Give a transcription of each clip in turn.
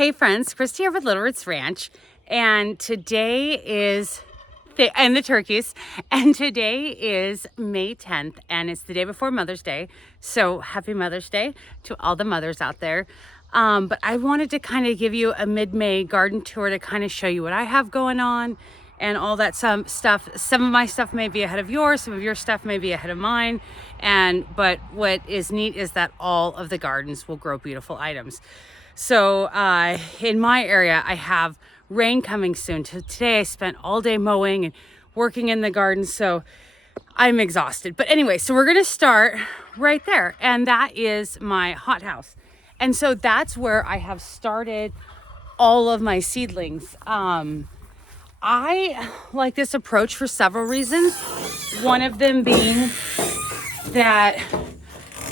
Hey friends, Christy here with Little Roots Ranch, and today is and the turkeys, and today is May 10th, and it's the day before Mother's Day. So happy Mother's Day to all the mothers out there. But I wanted to kind of give you a mid-May garden tour to kind of show you what I have going on and all that stuff. Some of my stuff may be ahead of yours, some of your stuff may be ahead of mine. But what is neat is that all of the gardens will grow beautiful items. So in my area, I have rain coming soon. Today I spent all day mowing and working in the garden, so I'm exhausted. But anyway, so we're gonna start right there, and that is my hothouse. And so that's where I have started all of my seedlings. I like this approach for several reasons. One of them being that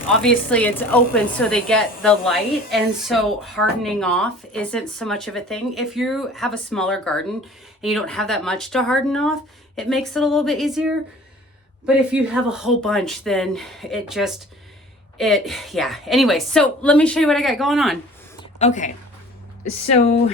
obviously it's open so they get the light, and so hardening off isn't so much of a thing. If you have a smaller garden and you don't have that much to harden off, it makes it a little bit easier. But if you have a whole bunch, then yeah. Anyway, so let me show you what I got going on. Okay, so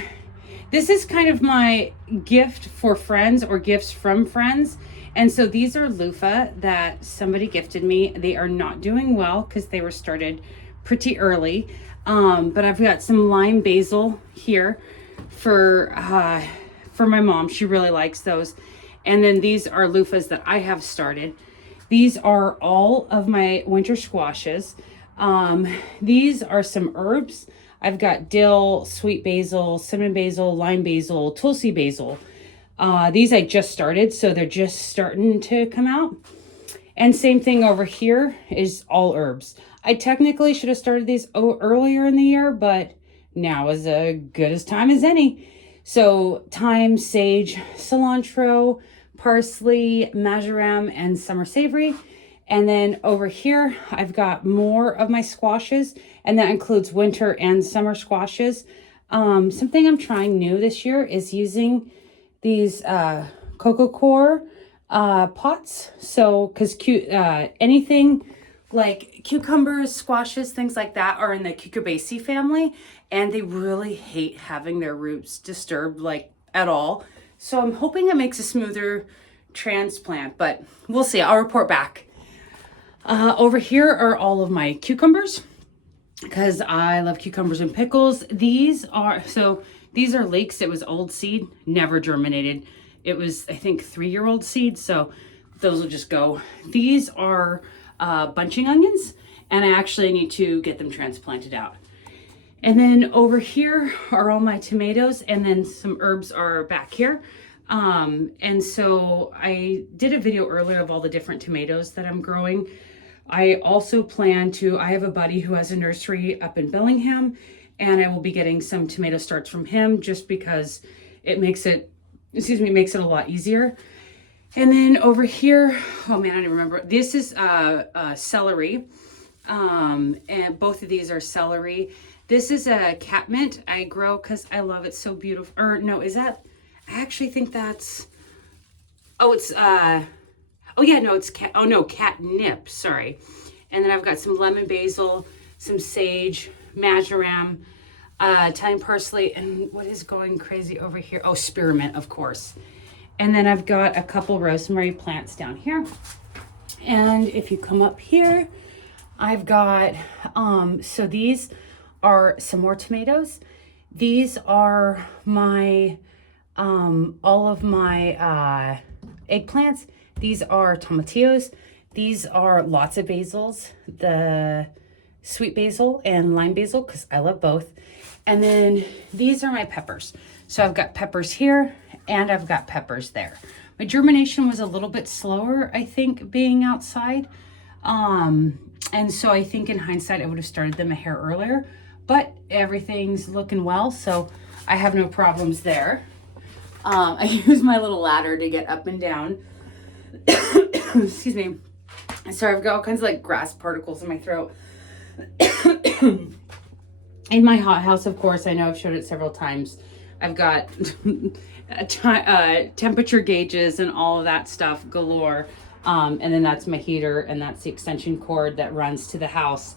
this is kind of my gift for friends or gifts from friends. And so these are loofah that somebody gifted me. They are not doing well because they were started pretty early. But I've got some lime basil here for my mom. She really likes those. And then these are loofahs that I have started. These are all of my winter squashes. These are some herbs. I've got dill, sweet basil, cinnamon basil, lime basil, tulsi basil. These I just started, so they're just starting to come out. And same thing over here is all herbs. I technically should have started these earlier in the year, but now is as good as time as any. So thyme, sage, cilantro, parsley, marjoram, and summer savory. And then over here, I've got more of my squashes, and that includes winter and summer squashes. Something I'm trying new this year is using these coco coir pots. So because anything like cucumbers, squashes, things like that are in the cucurbiaceae family, and they really hate having their roots disturbed like at all. So I'm hoping it makes a smoother transplant, but we'll see. I'll report back. Over here are all of my cucumbers because I love cucumbers and pickles. These are leeks. It was old seed, never germinated. It was, I think, 3-year-old seed, so those will just go. These are bunching onions, and I actually need to get them transplanted out. And then over here are all my tomatoes, and then some herbs are back here. And so I did a video earlier of all the different tomatoes that I'm growing. I also plan to, I have a buddy who has a nursery up in Bellingham, and I will be getting some tomato starts from him just because it makes it a lot easier. And then over here, oh man, I don't remember. This is celery, and both of these are celery. This is a catmint I grow because I love it, so beautiful. Or no, is that, I actually think that's, catnip, sorry. And then I've got some lemon basil, some sage, marjoram, Italian parsley, and what is going crazy over here? Oh, spearmint, of course. And then I've got a couple rosemary plants down here. And if you come up here, I've got, so these are some more tomatoes. These are my, all of my eggplants. These are tomatillos. These are lots of basils, the sweet basil and lime basil, because I love both. And then these are my peppers. So I've got peppers here and I've got peppers there. My germination was a little bit slower, I think, being outside. And so I think in hindsight, I would have started them a hair earlier, but everything's looking well, so I have no problems there. I use my little ladder to get up and down. Excuse me. Sorry, I've got all kinds of like grass particles in my throat. In my hothouse, of course, I know I've showed it several times. I've got temperature gauges and all of that stuff galore. And then that's my heater, and that's the extension cord that runs to the house.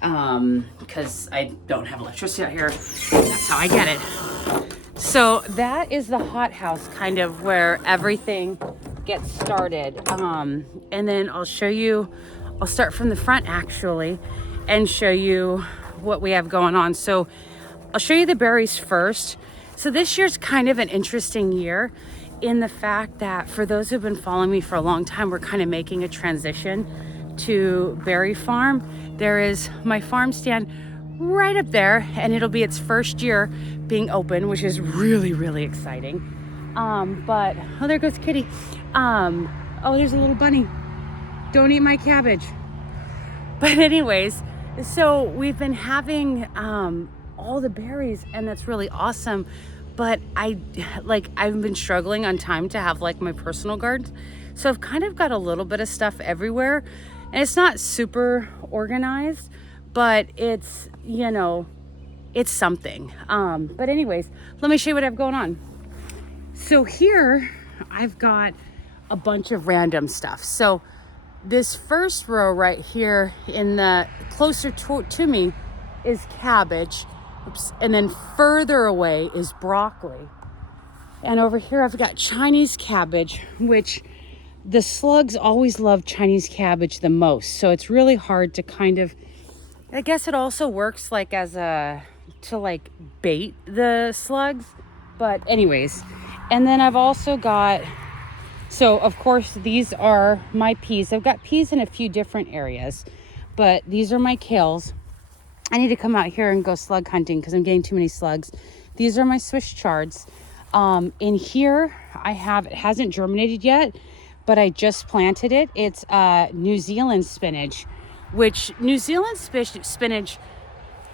because I don't have electricity out here. That's how I get it. So that is the hothouse, kind of where everything gets started. And then I'll show you, I'll start from the front actually and show you what we have going on. So I'll show you the berries first. So this year's kind of an interesting year in the fact that for those who've been following me for a long time, we're kind of making a transition to berry farm. There is my farm stand right up there, and it'll be its first year being open, which is really, really exciting. But, oh, there goes Kitty. Oh, there's a little bunny. Don't eat my cabbage. But anyways, so we've been having all the berries, and that's really awesome. But I've been struggling on time to have like my personal garden. So I've kind of got a little bit of stuff everywhere, and it's not super organized, but it's, you know, it's something. But anyways, let me show you what I have going on. So here I've got a bunch of random stuff. So this first row right here in the closer to me is cabbage. Oops. And then further away is broccoli. And over here I've got Chinese cabbage, which the slugs always love Chinese cabbage the most. So it's really hard to kind of, I guess it also works like as to like bait the slugs. But anyways, and then I've also got, so of course these are my peas. I've got peas in a few different areas, but these are my kales. I need to come out here and go slug hunting because I'm getting too many slugs. These are my Swiss chards. In here I have, it hasn't germinated yet, but I just planted it. It's New Zealand spinach, which New Zealand spinach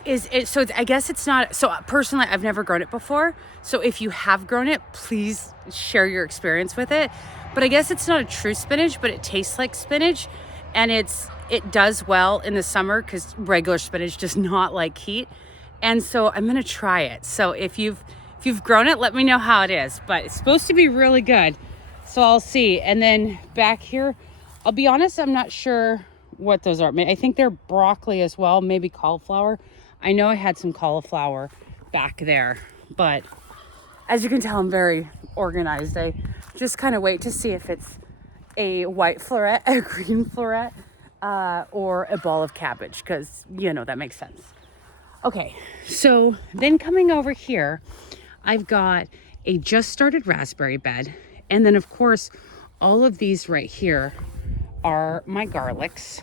is it. So I guess it's not, so personally, I've never grown it before. So if you have grown it, please share your experience with it. But I guess it's not a true spinach, but it tastes like spinach, and it does well in the summer because regular spinach does not like heat. And so I'm gonna try it. So if you've grown it, let me know how it is. But it's supposed to be really good. So I'll see. And then back here, I'll be honest, I'm not sure what those are. I think they're broccoli as well, maybe cauliflower. I know I had some cauliflower back there, but as you can tell, I'm very organized. I just kind of wait to see if it's a white floret, a green floret, or a ball of cabbage, because, you know, that makes sense. Okay, so then coming over here, I've got a just started raspberry bed. And then of course, all of these right here are my garlics.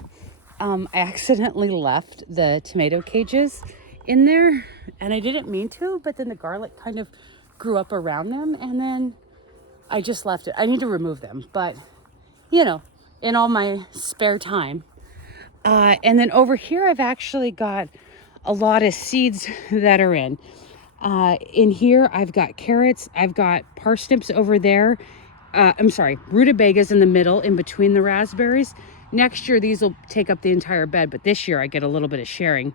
I accidentally left the tomato cages in there, and I didn't mean to, but then the garlic kind of grew up around them, and then I just left it. I need to remove them, but you know, in all my spare time. And then over here, I've actually got a lot of seeds that are in. In here, I've got carrots. I've got parsnips over there. I'm sorry, rutabagas in the middle, in between the raspberries. Next year, these will take up the entire bed, but this year I get a little bit of sharing.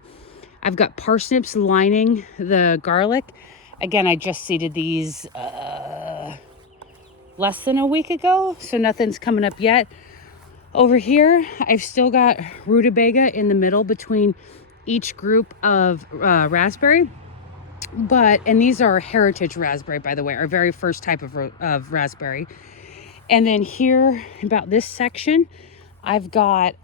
I've got parsnips lining the garlic. Again, I just seeded these less than a week ago, so nothing's coming up yet. Over here, I've still got rutabaga in the middle between each group of raspberry. And these are heritage raspberry, by the way, our very first type of raspberry. And then here, about this section, I've got,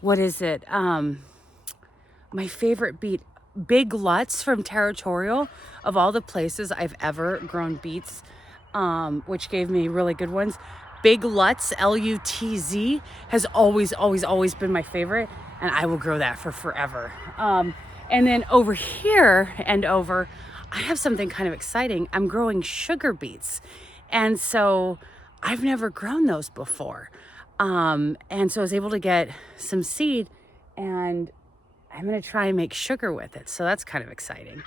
what is it? My favorite beet, Big Lutz from Territorial. Of all the places I've ever grown beets, which gave me really good ones, Big Lutz, Lutz, has always been my favorite, and I will grow that for forever. And then over here and over, I have something kind of exciting. I'm growing sugar beets. And so I've never grown those before. And so I was able to get some seed, and I'm going to try and make sugar with it. So that's kind of exciting.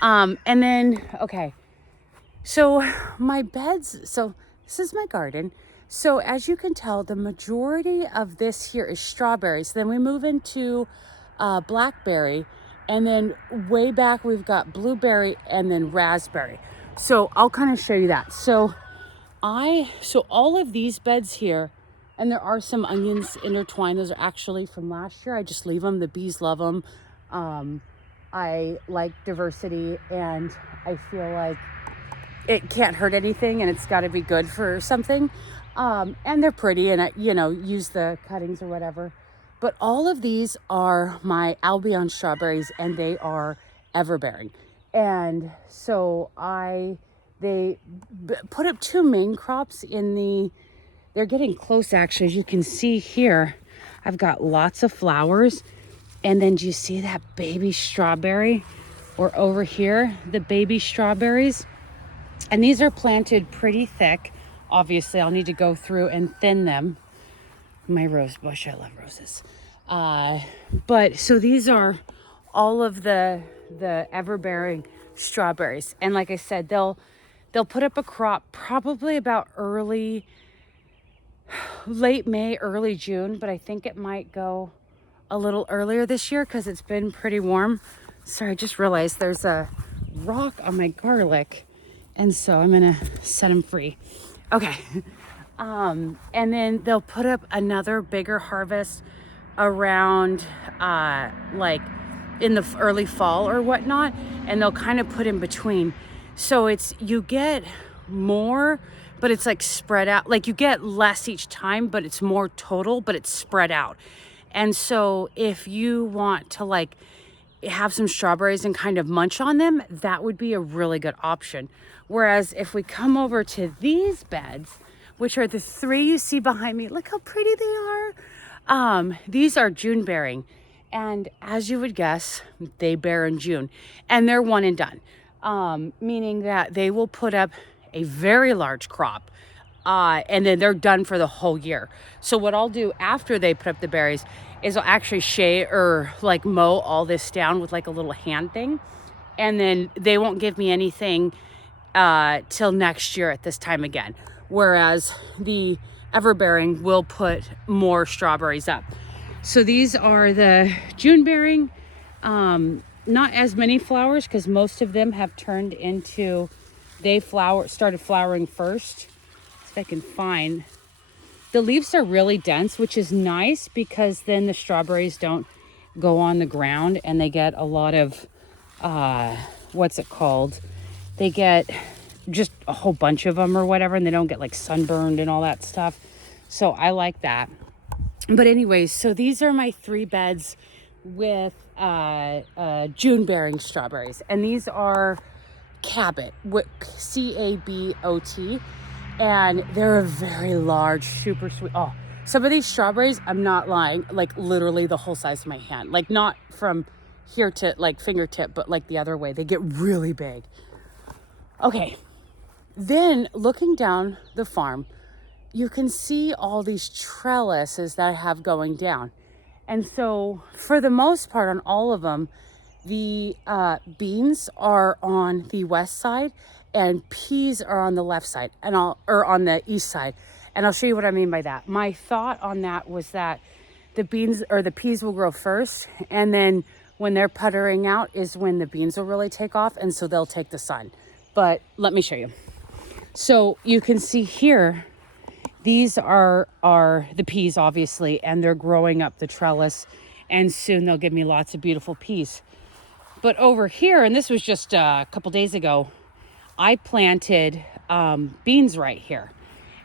And then, okay, so my beds, so this is my garden. So as you can tell, the majority of this here is strawberries. Then we move into blackberry. And then way back, we've got blueberry and then raspberry. So I'll kind of show you that. So all of these beds here And there are some onions intertwined. Those are actually from last year. I just leave them. The bees love them. I like diversity, and I feel like it can't hurt anything, and it's got to be good for something. And they're pretty, and I, use the cuttings or whatever. But all of these are my Albion strawberries, and they are everbearing. And so they put up 2 main crops they're getting close actually. As you can see here, I've got lots of flowers. And then do you see that baby strawberry? Or over here, the baby strawberries. And these are planted pretty thick. Obviously, I'll need to go through and thin them. My rose bush, I love roses. But so these are all of the everbearing strawberries. And like I said, they'll put up a crop probably about late May, early June, but I think it might go a little earlier this year because it's been pretty warm. Sorry, I just realized there's a rock on my garlic, and so I'm gonna set him free. Okay. And then they'll put up another bigger harvest around like in the early fall or whatnot, and they'll kind of put in between. So you get more, but it's like spread out. Like you get less each time, but it's more total, but it's spread out. And so if you want to like have some strawberries and kind of munch on them, that would be a really good option. Whereas if we come over to these beds, which are the 3 you see behind me, look how pretty they are. These are June bearing. And as you would guess, they bear in June, and they're one and done. Meaning that they will put up a very large crop, and then they're done for the whole year. So what I'll do after they put up the berries is I'll actually shade or like mow all this down with like a little hand thing, and then they won't give me anything till next year at this time again. Whereas the everbearing will put more strawberries up. So these are the June bearing. Not as many flowers because most of them have turned into, started flowering first. See if I can find. The leaves are really dense, which is nice because then the strawberries don't go on the ground and they get a lot of, what's it called? They get just a whole bunch of them or whatever, and they don't get like sunburned and all that stuff. So I like that. But anyways, so these are my 3 beds with June bearing strawberries, and these are Cabot, Cabot, and they're a very large, super sweet. Oh, some of these strawberries, I'm not lying, like literally the whole size of my hand, like not from here to like fingertip, but like the other way. They get really big. Okay, then looking down the farm, you can see all these trellises that I have going down. And so for the most part on all of them, the beans are on the west side and peas are on the left side, or on the east side. And I'll show you what I mean by that. My thought on that was that the beans or the peas will grow first, and then when they're puttering out is when the beans will really take off, and so they'll take the sun. But let me show you. So you can see here, these are the peas, obviously, and they're growing up the trellis, and soon they'll give me lots of beautiful peas. But over here, and this was just a couple days ago, I planted beans right here,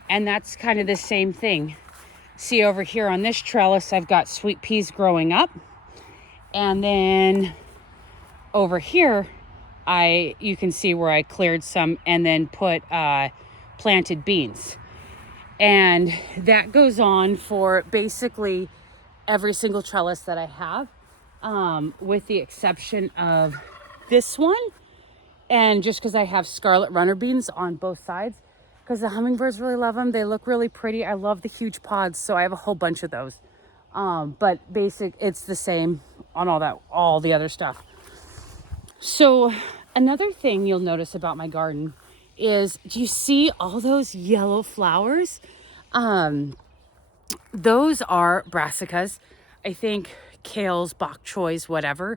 and that's kind of the same thing. See over here on this trellis, I've got sweet peas growing up, and then over here, you can see where I cleared some and then put planted beans. And that goes on for basically every single trellis that I have, with the exception of this one. And just because I have scarlet runner beans on both sides, because the hummingbirds really love them. They look really pretty. I love the huge pods, so I have a whole bunch of those. But it's the same on all the other stuff. So another thing you'll notice about my garden is, do you see all those yellow flowers? Those are brassicas. I think kales, bok choys, whatever.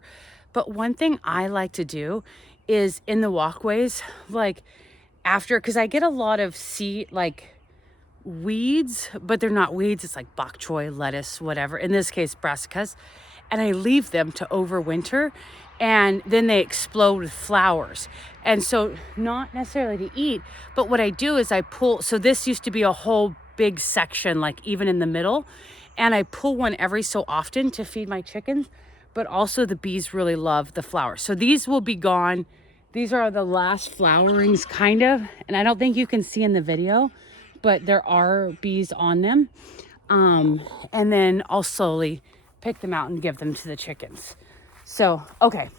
But one thing I like to do is in the walkways, like after, because I get a lot of weeds, but they're not weeds. It's like bok choy, lettuce, whatever. In this case, brassicas. And I leave them to overwinter, and then they explode with flowers. And so not necessarily to eat, but what I do is I pull, so this used to be a whole big section, like even in the middle, and I pull one every so often to feed my chickens, but also the bees really love the flowers. So these will be gone. These are the last flowerings kind of, and I don't think you can see in the video, but there are bees on them. And then I'll slowly pick them out and give them to the chickens. So, okay.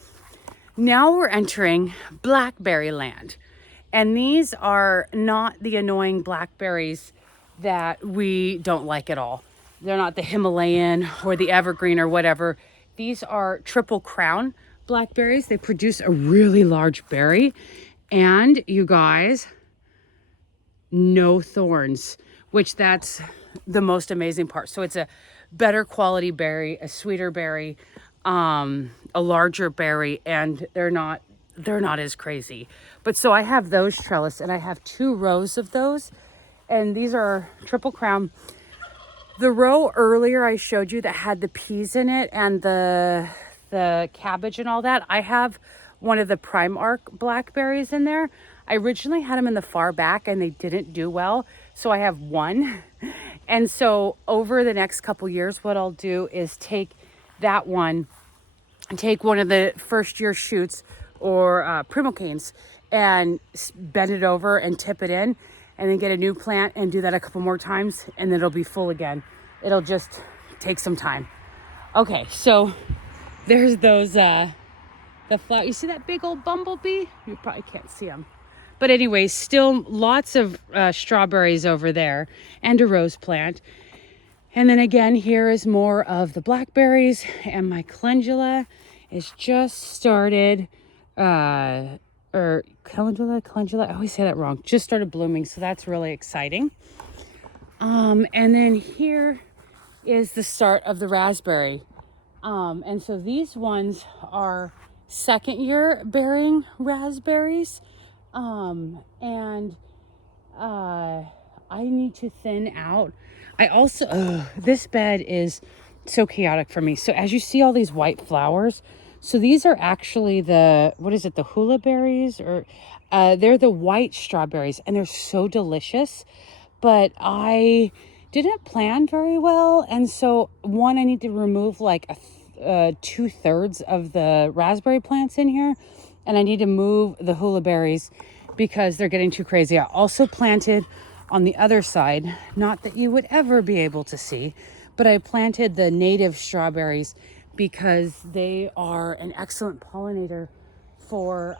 Now we're entering blackberry land. And these are not the annoying blackberries that we don't like at all. They're not the Himalayan or the evergreen or whatever. These are triple crown blackberries. They produce a really large berry. And you guys, no thorns, which that's the most amazing part. So it's a better quality berry, a sweeter berry, a larger berry, and they're not as crazy. But so I have those trellis, and I have 2 rows of those, and these are triple crown. The row earlier I showed you that had the peas in it and the cabbage and all that, I have one of the Primark blackberries in there. I originally had them in the far back and they didn't do well, so I have one. And so over the next couple years, what I'll do is take that one and take one of the first year shoots or primocanes and bend it over and tip it in, and then get a new plant and do that a couple more times, and then it'll be full again. It'll just take some time. Okay, so there's those, the flower. You see that big old bumblebee? You probably can't see them. But anyways, still lots of strawberries over there and a rose plant. And then again, here is more of the blackberries, and my calendula is just started, or calendula, I always say that wrong, just started blooming. So that's really exciting. And then here is the start of the raspberry. And so these ones are second year bearing raspberries. I need to thin out. I also, this bed is so chaotic for me. So as you see all these white flowers, so these are actually the, what is it? The hula berries, or, they're the white strawberries, and they're so delicious, but I didn't plan very well. And so one, I need to remove like 2/3 of the raspberry plants in here. And I need to move the hula berries because they're getting too crazy. I also planted on the other side, not that you would ever be able to see, but I planted the native strawberries because they are an excellent pollinator for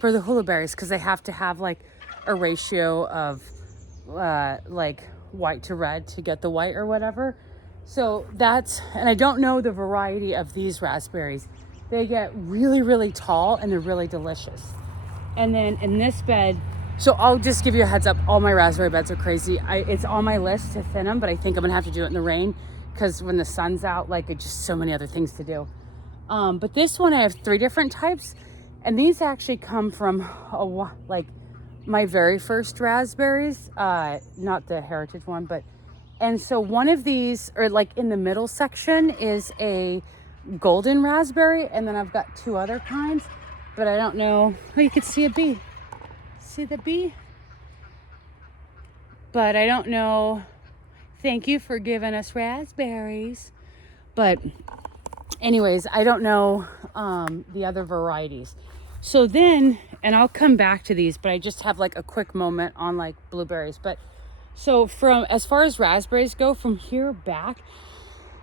the hula berries, because they have to have like a ratio of like white to red to get the white or whatever. So that's, and I don't know the variety of these raspberries. They get really, really tall and they're really delicious. And then in this bed, so I'll just give you a heads up, all my raspberry beds are crazy. It's on my list to thin them, but I think I'm gonna have to do it in the rain, because when the sun's out, like, it's just so many other things to do. But this one, I have 3 different types, and these actually come from like my very first raspberries, not the heritage one, but, and so one of these, or like in the middle section, is a golden raspberry, and then I've got 2 other kinds, but I don't know. Oh, you could see a bee. See the bee? But I don't know. Thank you for giving us raspberries. But anyways, I don't know the other varieties. So then, and I'll come back to these, but I just have like a quick moment on like blueberries. But so from, as far as raspberries go, from here back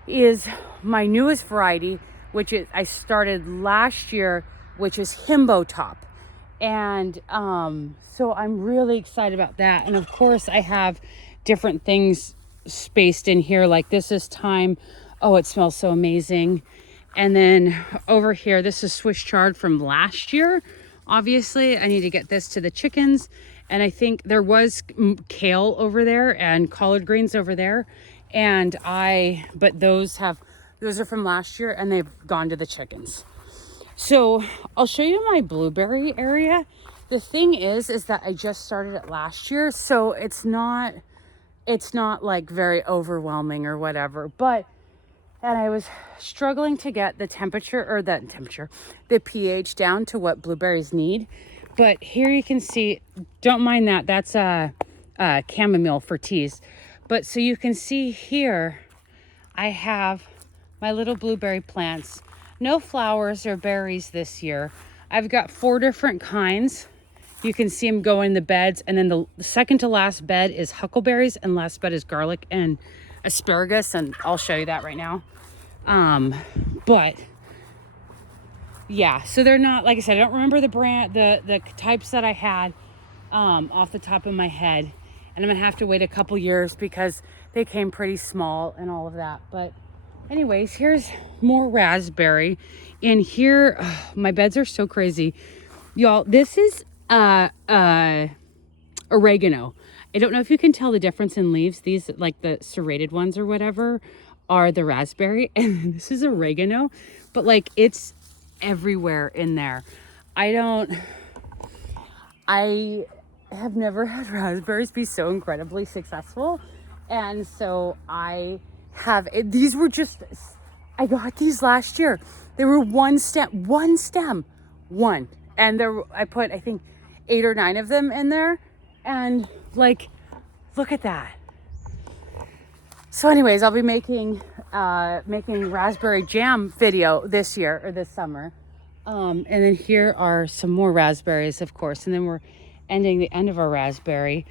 is my newest variety, which is, I started last year, which is Himbo Top. And so I'm really excited about that. And of course I have different things spaced in here, like this is thyme. Oh, it smells so amazing. And then over here, this is Swiss chard from last year. Obviously I need to get this to the chickens. And I think there was kale over there and collard greens over there. And but those are from last year and they've gone to the chickens. So I'll show you my blueberry area. The thing is that I just started it last year, so it's not like very overwhelming or whatever, and I was struggling to get the the pH down to what blueberries need. But here you can see, don't mind that, that's chamomile for teas. But so you can see here, I have my little blueberry plants. No flowers or berries this year. I've got 4 different kinds. You can see them go in the beds. And then the second to last bed is huckleberries, and last bed is garlic and asparagus. And I'll show you that right now. But yeah, so they're not, like I said, I don't remember the brand, the types that I had off the top of my head. And I'm gonna have to wait a couple years because they came pretty small and all of that. But anyways, here's more raspberry. And here, my beds are so crazy. Y'all, this is oregano. I don't know if you can tell the difference in leaves. These, like the serrated ones or whatever, are the raspberry. And this is oregano. But like, it's everywhere in there. I have never had raspberries be so incredibly successful. And so I got these last year. They were one stem. And I put, I think, 8 or 9 of them in there. And like, look at that. So anyways, I'll be making raspberry jam video this year or this summer. And then here are some more raspberries, of course. And then we're ending the end of our raspberry.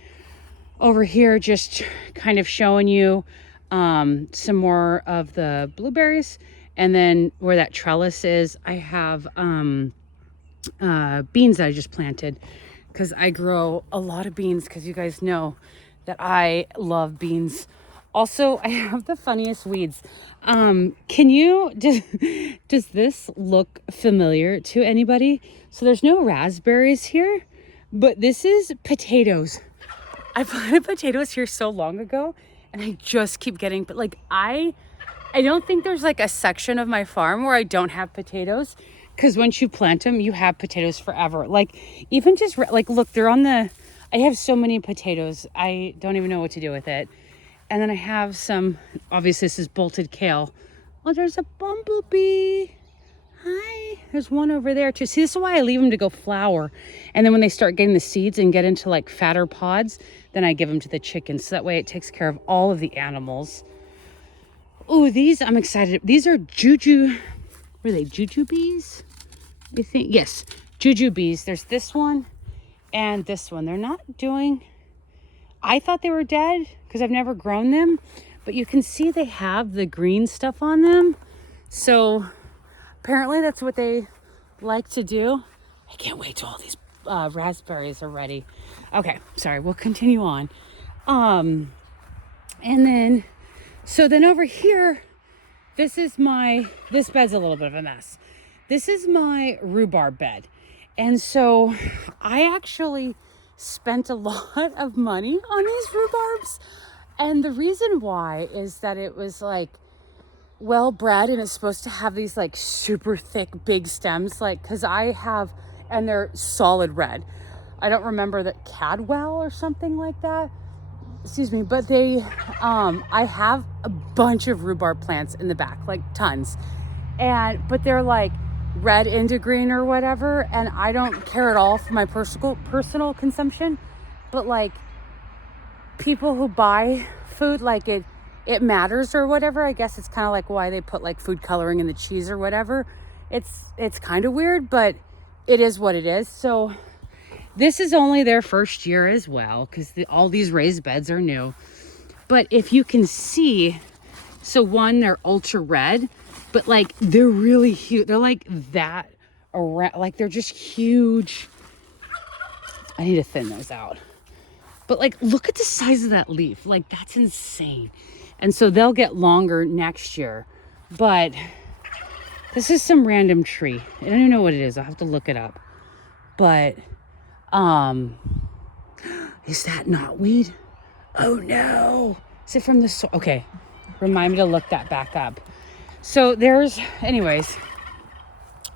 Over here, just kind of showing you some more of the blueberries. And then where that trellis is, I have beans that I just planted, because I grow a lot of beans, because you guys know that I love beans. Also, I have the funniest weeds. Does this look familiar to anybody? So there's no raspberries here, but this is potatoes. I planted potatoes here so long ago, and I just keep getting, but like, I don't think there's like a section of my farm where I don't have potatoes, because once you plant them, you have potatoes forever. Like, even just like, look, I have so many potatoes. I don't even know what to do with it. And then I have some, obviously this is bolted kale. Oh, there's a bumblebee. Hi. There's one over there too. See, this is why I leave them to go flower. And then when they start getting the seeds and get into like fatter pods, then I give them to the chickens. So that way it takes care of all of the animals. Oh, these, I'm excited. These are were they jujubes? You think? Yes, jujubes. There's this one and this one. They're not doing, I thought they were dead because I've never grown them, but you can see they have the green stuff on them. So apparently that's what they like to do. I can't wait till all these raspberries are ready. Okay, sorry, we'll continue on. And then, so then over here, this bed's a little bit of a mess. This is my rhubarb bed. And so I actually spent a lot of money on these rhubarbs. And the reason why is that it was like well bred, and it's supposed to have these like super thick big stems, like, because and they're solid red. I don't remember that Cadwell or something like that. Excuse me, but I have a bunch of rhubarb plants in the back, like tons. But they're like red into green or whatever, and I don't care at all for my personal consumption. But like, people who buy food, like it matters or whatever. I guess it's kind of like why they put like food coloring in the cheese or whatever. It's kind of weird, but it is what it is. So this is only their first year as well, because all these raised beds are new. But if you can see, so one, they're ultra red, but like they're really huge. They're like that around, like they're just huge. I need to thin those out. But like, look at the size of that leaf. Like, that's insane. And so they'll get longer next year. But this is some random tree. I don't even know what it is. I'll have to look it up. But is that knotweed? Oh no. Is it from the soil? Okay. Remind me to look that back up. So anyways,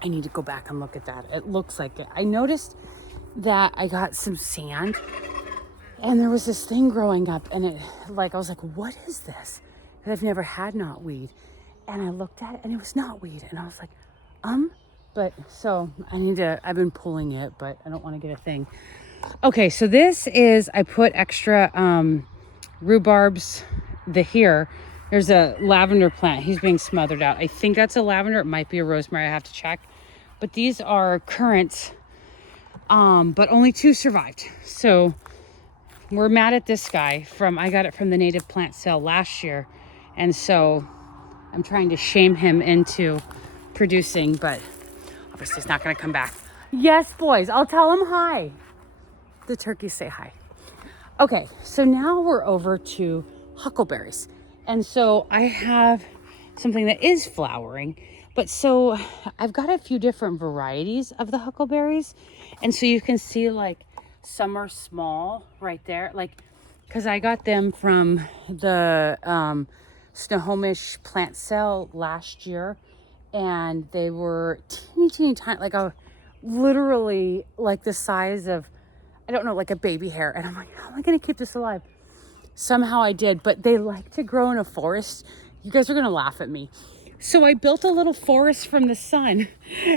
I need to go back and look at that. It looks like it. I noticed that I got some sand, and there was this thing growing up, and it, like, I was like, what is this? Because I've never had knotweed. And I looked at it, and it was knotweed. And I was like, but so I've been pulling it, but I don't want to get a thing. Okay, so this is, I put extra rhubarbs here. There's a lavender plant. He's being smothered out. I think that's a lavender. It might be a rosemary. I have to check. But these are currants, but only 2 survived. So we're mad at this guy I got it from the native plant sale last year. And so I'm trying to shame him into producing, but obviously it's not going to come back. Yes, boys, I'll tell him hi. The turkeys say hi. Okay, so now we're over to huckleberries. And so I have something that is flowering, but so I've got a few different varieties of the huckleberries. And so you can see, like, some are small right there, like, because I got them from the Snohomish plant sale last year, and they were teeny tiny, like literally like the size of, I don't know, like a baby hair. And I'm like, how am I going to keep this alive? Somehow I did, but they like to grow in a forest. You guys are going to laugh at me. So I built a little forest from the sun.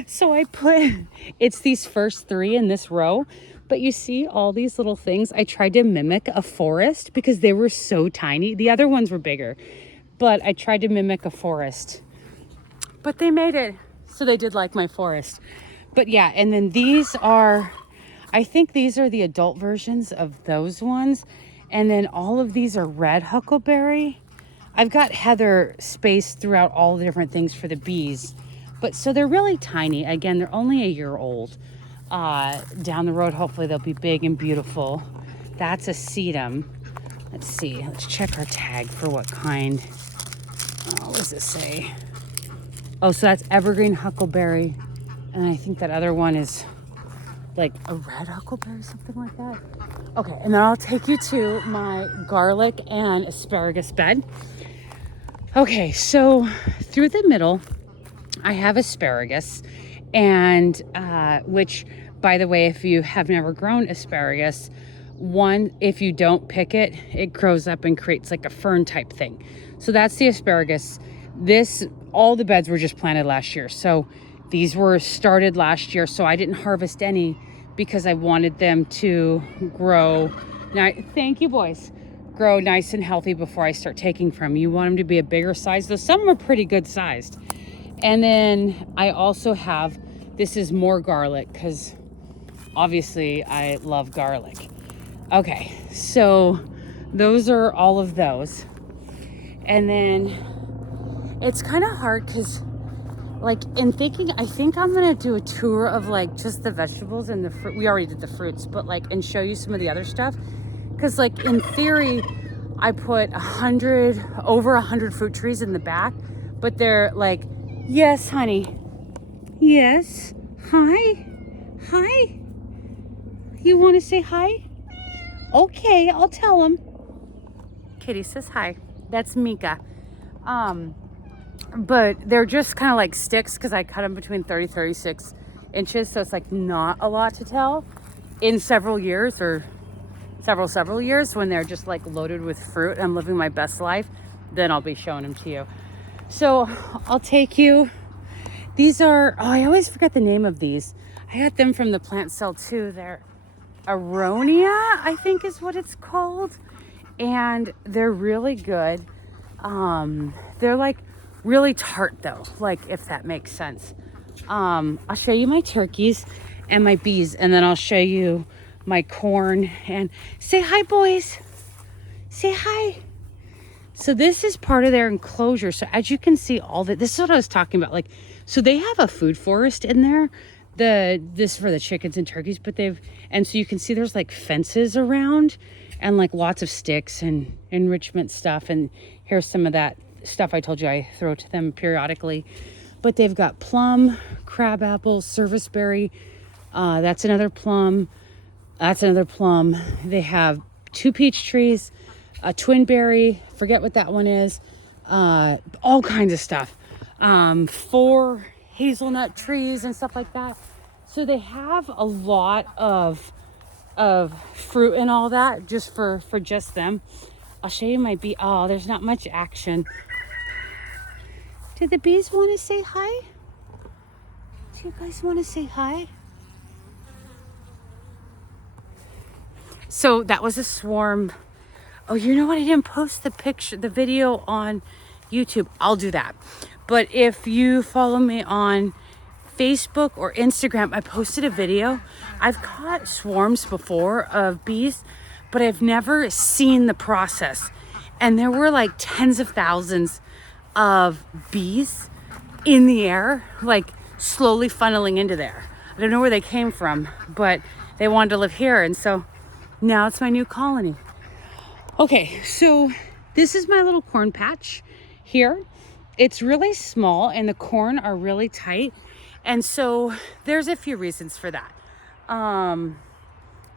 So it's these first 3 in this row, but you see all these little things. I tried to mimic a forest because they were so tiny. The other ones were bigger, but I tried to mimic a forest, but they made it. So they did like my forest. But yeah, and then I think these are the adult versions of those ones. And then all of these are red huckleberry. I've got heather spaced throughout all the different things for the bees. But so they're really tiny. Again, they're only a year old. Down the road, hopefully they'll be big and beautiful. That's a sedum. Let's see. Let's check our tag for what kind. What does it say? Oh, so that's evergreen huckleberry. And I think that other one is like a red huckleberry, something like that. Okay, and then I'll take you to my garlic and asparagus bed. Okay, so through the middle, I have asparagus, and which, by the way, if you have never grown asparagus, if you don't pick it, it grows up and creates like a fern type thing. So that's the asparagus. All the beds were just planted last year. So these were started last year. So I didn't harvest any because I wanted them to grow. Now, thank you, boys. Grow nice and healthy before I start taking from. You want them to be a bigger size, though some are pretty good sized. And then I also have, this is more garlic because obviously I love garlic. Okay, so those are all of those. And then it's kind of hard because, like, in thinking, I think I'm gonna do a tour of like just the vegetables and the fruit. We already did the fruits, but like, and show you some of the other stuff. Because, like, in theory, I put over 100 fruit trees in the back, but they're like, yes, honey. Yes. Hi. Hi. You want to say hi? Okay, I'll tell him. Kitty says hi. That's Mika. But they're just kind of like sticks because I cut them between 36 inches. So it's like not a lot to tell. In several years or several years, when they're just like loaded with fruit, I'm living my best life, then I'll be showing them to you. So I'll take you. These are, I always forget the name of these. I got them from the plant sale too. They're Aronia, I think is what it's called. And they're really good. They're like really tart though, like, if that makes sense. I'll show you my turkeys and my bees, and then I'll show you my corn. And say hi, boys. Say hi. So this is part of their enclosure. So as you can see, this is what I was talking about. Like, so they have a food forest in there. This for the chickens and turkeys, and so you can see there's like fences around and like lots of sticks and enrichment stuff. And here's some of that stuff I told you I throw to them periodically. But they've got plum, crabapple, serviceberry. That's another plum. That's another plum. They have 2 peach trees, a twin berry, forget what that one is, all kinds of stuff. 4 hazelnut trees and stuff like that. So they have a lot of fruit and all that just for just them. I'll show you my bee. Oh, there's not much action. Do the bees want to say hi? Do you guys want to say hi? So that was a swarm. Oh, you know what? I didn't post the video on YouTube. I'll do that. But if you follow me on Facebook or Instagram, I posted a video. I've caught swarms before of bees, but I've never seen the process. And there were like tens of thousands of bees in the air, like slowly funneling into there. I don't know where they came from, but they wanted to live here. And so now it's my new colony. Okay, so this is my little corn patch here. It's really small and the corn are really tight. And so there's a few reasons for that.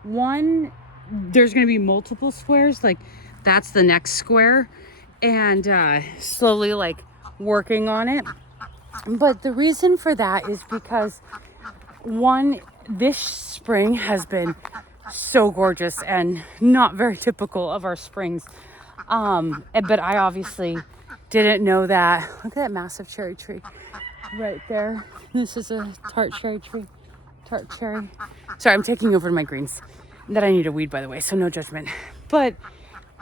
One, there's going to be multiple squares, like that's the next square, and slowly like working on it. But the reason for that is because one, this spring has been so gorgeous and not very typical of our springs. But I obviously didn't know that. Look at that massive cherry tree right there. This is a tart cherry tree. Tart cherry. Sorry, I'm taking over my greens that I need to weed, by the way, so no judgment. But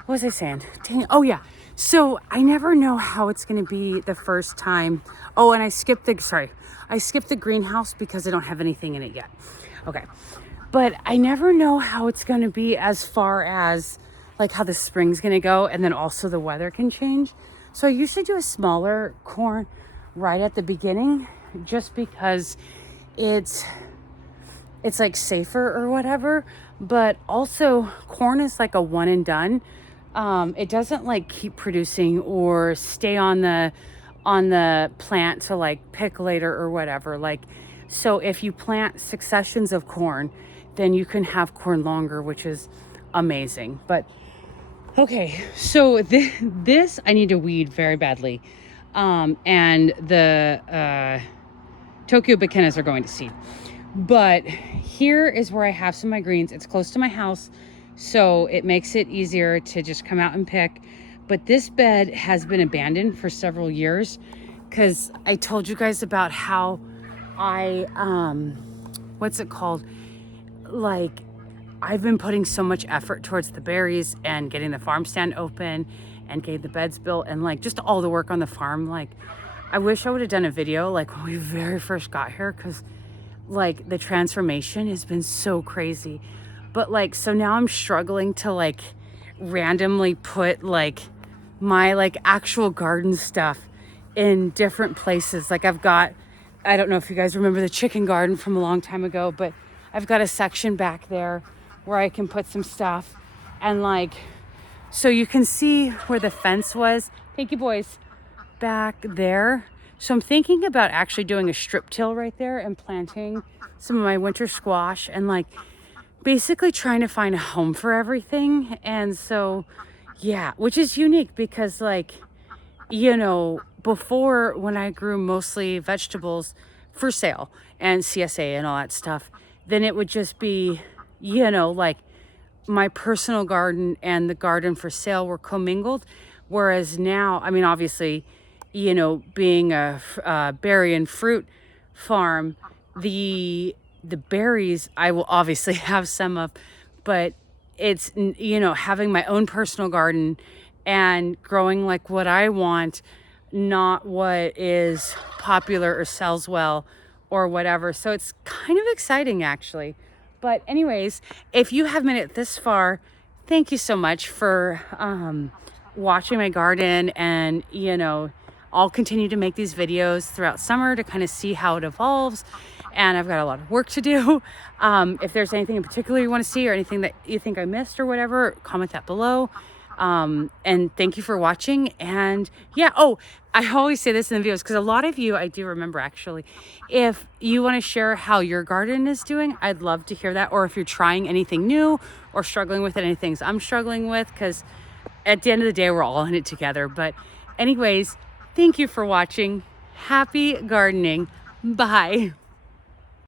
what was I saying? Dang it. Oh yeah. So I never know how it's going to be the first time. Oh, and I skipped the greenhouse because I don't have anything in it yet. Okay. But I never know how it's going to be as far as like how the spring's going to go, and then also the weather can change. So I usually do a smaller corn right at the beginning just because it's like safer or whatever. But also corn is like a one and done. It doesn't like keep producing or stay on the plant to like pick later or whatever. Like, so if you plant successions of corn, then you can have corn longer, which is amazing. But okay, so this I need to weed very badly. And the Tokyo Bekenas are going to seed. But here is where I have some of my greens. It's close to my house, so it makes it easier to just come out and pick. But this bed has been abandoned for several years because I told you guys about how I, what's it called? Like, I've been putting so much effort towards the berries and getting the farm stand open and getting the beds built and like just all the work on the farm. Like, I wish I would have done a video like when we very first got here, because like the transformation has been so crazy. But like, so now I'm struggling to like randomly put like my like actual garden stuff in different places. Like I've got, I don't know if you guys remember the chicken garden from a long time ago, but I've got a section back there where I can put some stuff. And like, so you can see where the fence was. Thank you, boys. Back there. So I'm thinking about actually doing a strip till right there and planting some of my winter squash and like basically trying to find a home for everything. And so, yeah, which is unique because like, you know, before when I grew mostly vegetables for sale and CSA and all that stuff, then it would just be, you know, like my personal garden and the garden for sale were commingled. Whereas now, I mean, obviously, you know, being a berry and fruit farm, the berries I will obviously have some of, but it's, you know, having my own personal garden and growing like what I want, not what is popular or sells well or whatever. So it's kind of exciting actually. But anyways, if you have made it this far, thank you so much for watching my garden. And, you know, I'll continue to make these videos throughout summer to kind of see how it evolves. And I've got a lot of work to do. If there's anything in particular you want to see or anything that you think I missed or whatever, comment that below. And thank you for watching. And yeah, oh, I always say this in the videos because a lot of you, I do remember actually, if you want to share how your garden is doing, I'd love to hear that. Or if you're trying anything new or struggling with any things I'm struggling with, because at the end of the day, we're all in it together. But anyways, thank you for watching. Happy gardening. Bye.